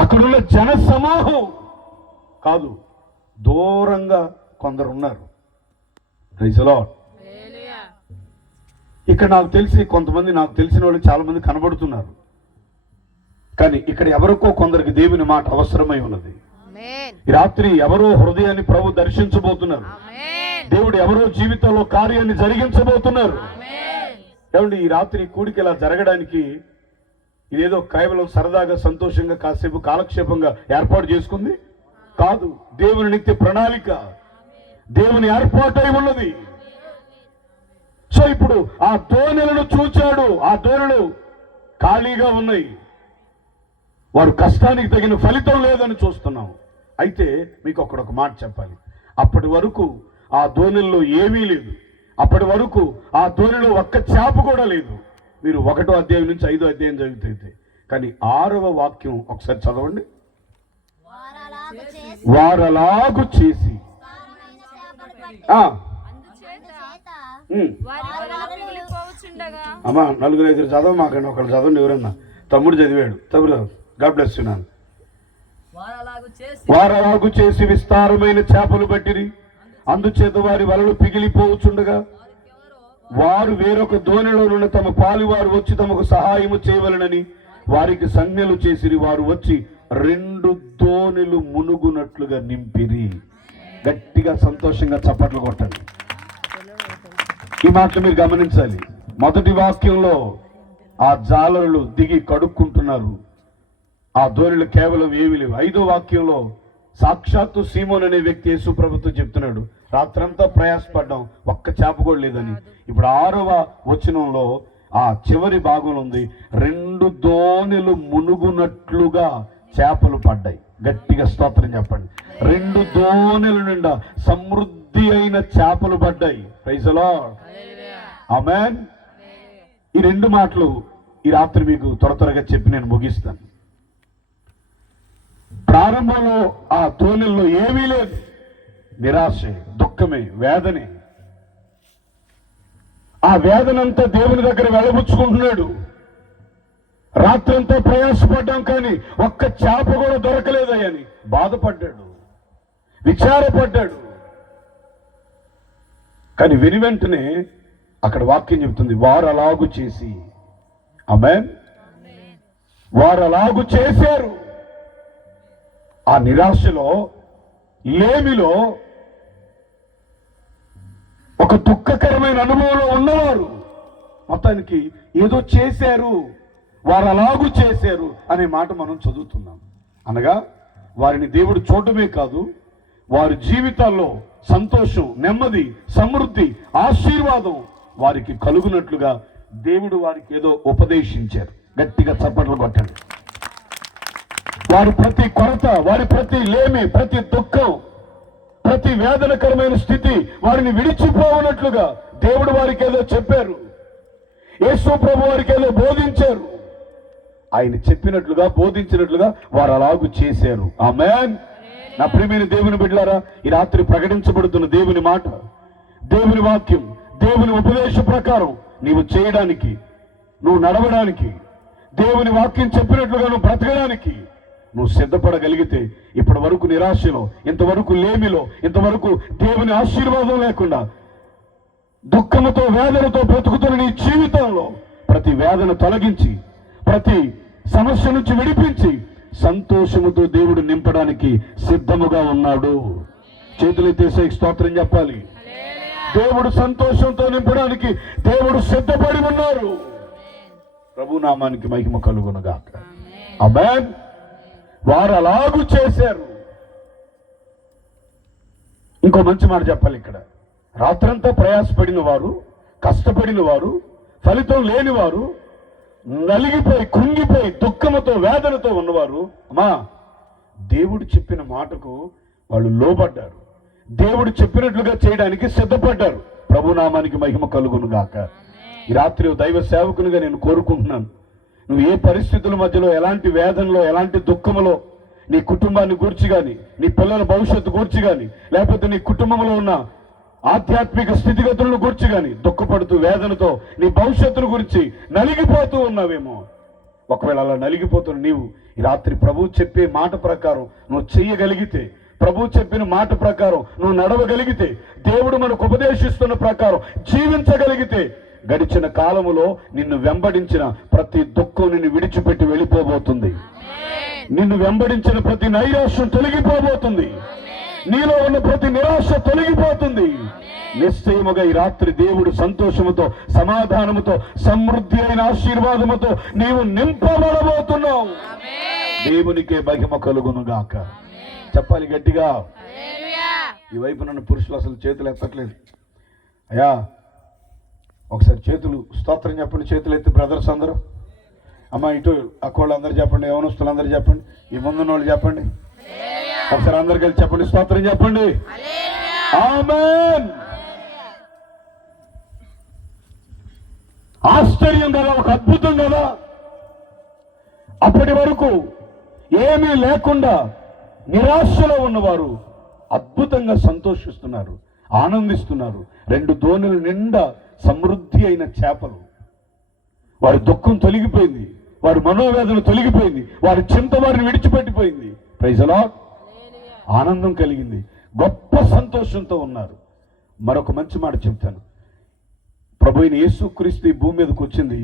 అక్కడున్న జన సమూహం కాదు, దూరంగా కొందరు ఉన్నారు. Praise the Lord. ఇక్కడ నాకు తెలిసి కొంతమంది, నాకు తెలిసిన వాళ్ళు చాలా మంది కనబడుతున్నారు. కానీ ఇక్కడ ఎవరికో కొందరికి దేవుని మాట అవసరమై ఉన్నది. ఈ రాత్రి ఎవరో హృదయాన్ని ప్రభు దర్శించబోతున్నారు. దేవుడు ఎవరో జీవితంలో కార్యాన్ని జరిగించబోతున్నారు. ఏమండి, ఈ రాత్రి కూడికి ఇలా జరగడానికి ఇదేదో కేవలం సరదాగా సంతోషంగా కాసేపు కాలక్షేపంగా ఏర్పాటు చేసుకుంది కాదు. దేవుని నిత్య ప్రణాళిక, దేవుని ఏర్పాటై ఉన్నది. సో ఇప్పుడు ఆ దోణెలను చూచాడు. ఆ దోణెలు ఖాళీగా ఉన్నాయి. వారు కష్టానికి తగిన ఫలితం లేదని చూస్తున్నాం. అయితే మీకు ఒక మాట చెప్పాలి. అప్పటి వరకు ఆ దోణెల్లో ఏమీ లేదు. అప్పటి వరకు ఆ దోణిలో ఒక్క చేప కూడా లేదు. మీరు 1వ అధ్యాయం నుంచి 5వ అధ్యాయం చదివితే. కానీ 6వ వాక్యం ఒకసారి చదవండి. వారలాగు చేసి అమ్మా 4-5 చదవ మాకండి. ఒకళ్ళు చదవండి, ఎవరన్నా. తమ్ముడు చదివాడు. తమ్ముడు గాడ్ బ్లెస్ యు. వారలాగు చేసి విస్తారమైన చేపలు పట్టిరి. అందుచేత వారి వలలు పిగిలిపోవచ్చుండగా వారు వేరొక దోణిలో నుండి తమ పాలివారు వచ్చి తమకు సహాయము చేయవలనని వారికి సంజ్ఞలు చేసిరి. వారు వచ్చి 2 దోణిలు మునుగునట్లుగా నింపిరి. గట్టిగా సంతోషంగా చప్పట్లు కొట్టండి. ఈ మాటలు మీరు గమనించాలి. మొదటి వాక్యంలో ఆ జాలరులు దిగి కడుక్కుంటున్నారు. ఆ దోణిలు కేవలం ఏమీ లేవు. 5వ వాక్యంలో సాక్షాత్తు సీమోన్ అనే వ్యక్తి యేసు ప్రభుతో చెప్తున్నాడు, రాత్రంతా ప్రయాసపడ్డాం, ఒక్క చేప కూడా లేదని. ఇప్పుడు 6వ వచనంలో ఆ చివరి భాగంలో ఉంది, 2 దోణిలు మునుగునట్లుగా చేపలు పడ్డాయి. గట్టిగా స్తోత్రం చెప్పండి. 2 దోణిల నిండా సమృద్ధి అయిన చేపలు పడ్డాయి. Praise the Lord. ఆమేన్. ఈ 2 మాటలు ఈ రాత్రి మీకు త్వరగా చెప్పి నేను ముగిస్తాను. ప్రారంభంలో ఆ దోణిల్లో ఏమీ లేదు. నిరాశే, దుఃఖమే, వేదనే. ఆ వేదనంతా దేవుని దగ్గర వెళ్ళబుచ్చుకుంటున్నాడు. రాత్రంతా ప్రయాసపడ్డాం కానీ ఒక్క చేప కూడా దొరకలేదయ్యని బాధపడ్డాడు, విచారపడ్డాడు. కానీ విని వెంటనే అక్కడ వాక్యం చెబుతుంది, వారు అలాగు చేసి. ఆమేన్. వారు అలాగు చేశారు. ఆ నిరాశలో, లేమిలో, ఒక దుఃఖకరమైన అనుభవంలో ఉన్నవారు మొత్తానికి ఏదో చేశారు. వారు అలాగూ చేశారు అనే మాట మనం చదువుతున్నాం. అనగా వారిని దేవుడు చూడటమే కాదు, వారి జీవితాల్లో సంతోషం, నెమ్మది, సమృద్ధి, ఆశీర్వాదం వారికి కలుగునట్లుగా దేవుడు వారికి ఏదో ఉపదేశించారు. గట్టిగా చప్పట్లు కొట్టండి. వారి ప్రతి కొరత, వారి ప్రతి లేమి, ప్రతి దుఃఖం, ప్రతి వేదనకరమైన స్థితి వారిని విడిచిపోవనట్లుగా దేవుడు వారికి ఏదో చెప్పారు. యేసు ప్రభు వారికి ఏదో బోధించారు. ఆయన చెప్పినట్లుగా, బోధించినట్లుగా వారు అలాగూ చేశారు. ఆమేన్. నా ప్రియమైన దేవుని బిడ్డలారా, ఈ రాత్రి ప్రకటించబడుతున్న దేవుని మాట, దేవుని వాక్యం, దేవుని ఉపదేశ ప్రకారం నీవు చేయడానికి, నువ్వు నడవడానికి, దేవుని వాక్యం చెప్పినట్లుగా నువ్వు బ్రతకడానికి నువ్వు సిద్ధపడగలిగితే, ఇప్పటి వరకు నిరాశలో, ఇంతవరకు లేమిలో, ఇంతవరకు దేవుని ఆశీర్వాదం లేకుండా దుఃఖముతో, వేదనతో బ్రతుకుతున్న నీ జీవితంలో ప్రతి వేదన తొలగించి, ప్రతి సమస్య నుంచి విడిపించి సంతోషముతో దేవుడు నింపడానికి సిద్ధముగా ఉన్నాడు. చేతులెత్తేసి స్తోత్రం చెప్పాలి. దేవుడు సంతోషంతో నింపడానికి దేవుడు సిద్ధపడి ఉన్నారు. ప్రభు నామానికి మహిమ కలుగునుగాక. ఆమేన్. వారు అలాగూ చేశారు. ఇంకో మంచి మాట చెప్పాలి ఇక్కడ. రాత్రంతా ప్రయాసపడిన వారు, కష్టపడిన వారు, ఫలితం లేని వారు, నలిగిపోయి, కృంగిపోయి, దుఃఖముతో, వేదనతో ఉన్నవారు, అమ్మా, దేవుడు చెప్పిన మాటకు వాళ్ళు లోబడ్డారు. దేవుడు చెప్పినట్లుగా చేయడానికి సిద్ధపడ్డారు. ప్రభునామానికి మహిమ కలుగును గాక. ఈ రాత్రి దైవ సేవకునిగా నేను కోరుకుంటున్నాను, నువ్వు ఏ పరిస్థితుల మధ్యలో, ఎలాంటి వేదనలో, ఎలాంటి దుఃఖములో, నీ కుటుంబాన్ని గూర్చి కానీ, నీ పిల్లల భవిష్యత్తు గూర్చి కానీ, లేకపోతే నీ కుటుంబంలో ఉన్న ఆధ్యాత్మిక స్థితిగతులను గూర్చి కానీ దుఃఖపడుతూ, వేదనతో నీ భవిష్యత్తును గురించి నలిగిపోతూ ఉన్నావేమో, ఒకవేళ అలా నలిగిపోతున్న నీవు ఈ రాత్రి ప్రభు చెప్పే మాట ప్రకారం నువ్వు చెయ్యగలిగితే, ప్రభు చెప్పిన మాట ప్రకారం నువ్వు నడవగలిగితే, దేవుడు మనకు ఉపదేశిస్తున్న ప్రకారం జీవించగలిగితే, గడిచిన కాలములో నిన్ను వెంబడించిన ప్రతి దుఃఖం నిన్ను విడిచిపెట్టి వెళ్ళిపోబోతుంది. నిన్ను వెంబడించిన ప్రతి నైరాశ్యం తొలగిపోబోతుంది. నీలో ఉన్న ప్రతి నిరాశ తొలగిపోతుంది. నిశ్చయముగా ఈ రాత్రి దేవుడు సంతోషముతో, సమాధానముతో, సమృద్ధి అయిన ఆశీర్వాదముతో నీవు నింపబడబోతున్నావు. దేవునికే మహిమ కలుగునుగాక. చెప్పాలి గట్టిగా. ఈ వైపు నన్ను పురుషులు అసలు చేతులు ఎత్తట్లేదు. అయ్యా ఒకసారి చేతులు స్తోత్రం చెప్పండి. చేతులు ఎత్తి బ్రదర్స్ అందరూ. అమ్మ ఇటు అక్కోళ్ళు అందరు చెప్పండి, యవనస్తులు అందరూ చెప్పండి, ఈ ముందున్న వాళ్ళు చెప్పండి. ఒకసారి అందరు కలిసి చెప్పండి, స్తోత్రం చెప్పండి. ఆమేన్. ఆశ్చర్యం కదా, ఒక అద్భుతం కదా. అప్పటి వరకు ఏమీ లేకుండా నిరాశలో ఉన్నవారు అద్భుతంగా సంతోషిస్తున్నారు, ఆనందిస్తున్నారు. 2 దోణుల నిండా సమృద్ధి అయిన చేపలు. వారి దుఃఖం తొలగిపోయింది, వారి మనోవేదన తొలగిపోయింది, వారి చింత వారిని విడిచిపెట్టిపోయింది. Praise the lord. ఆనందం కలిగింది, గొప్ప సంతోషంతో ఉన్నారు. మరొక మంచి మాట చెప్తాను. ప్రభు అయిన యేసుక్రీస్తు ఈ భూమి మీదకి వచ్చింది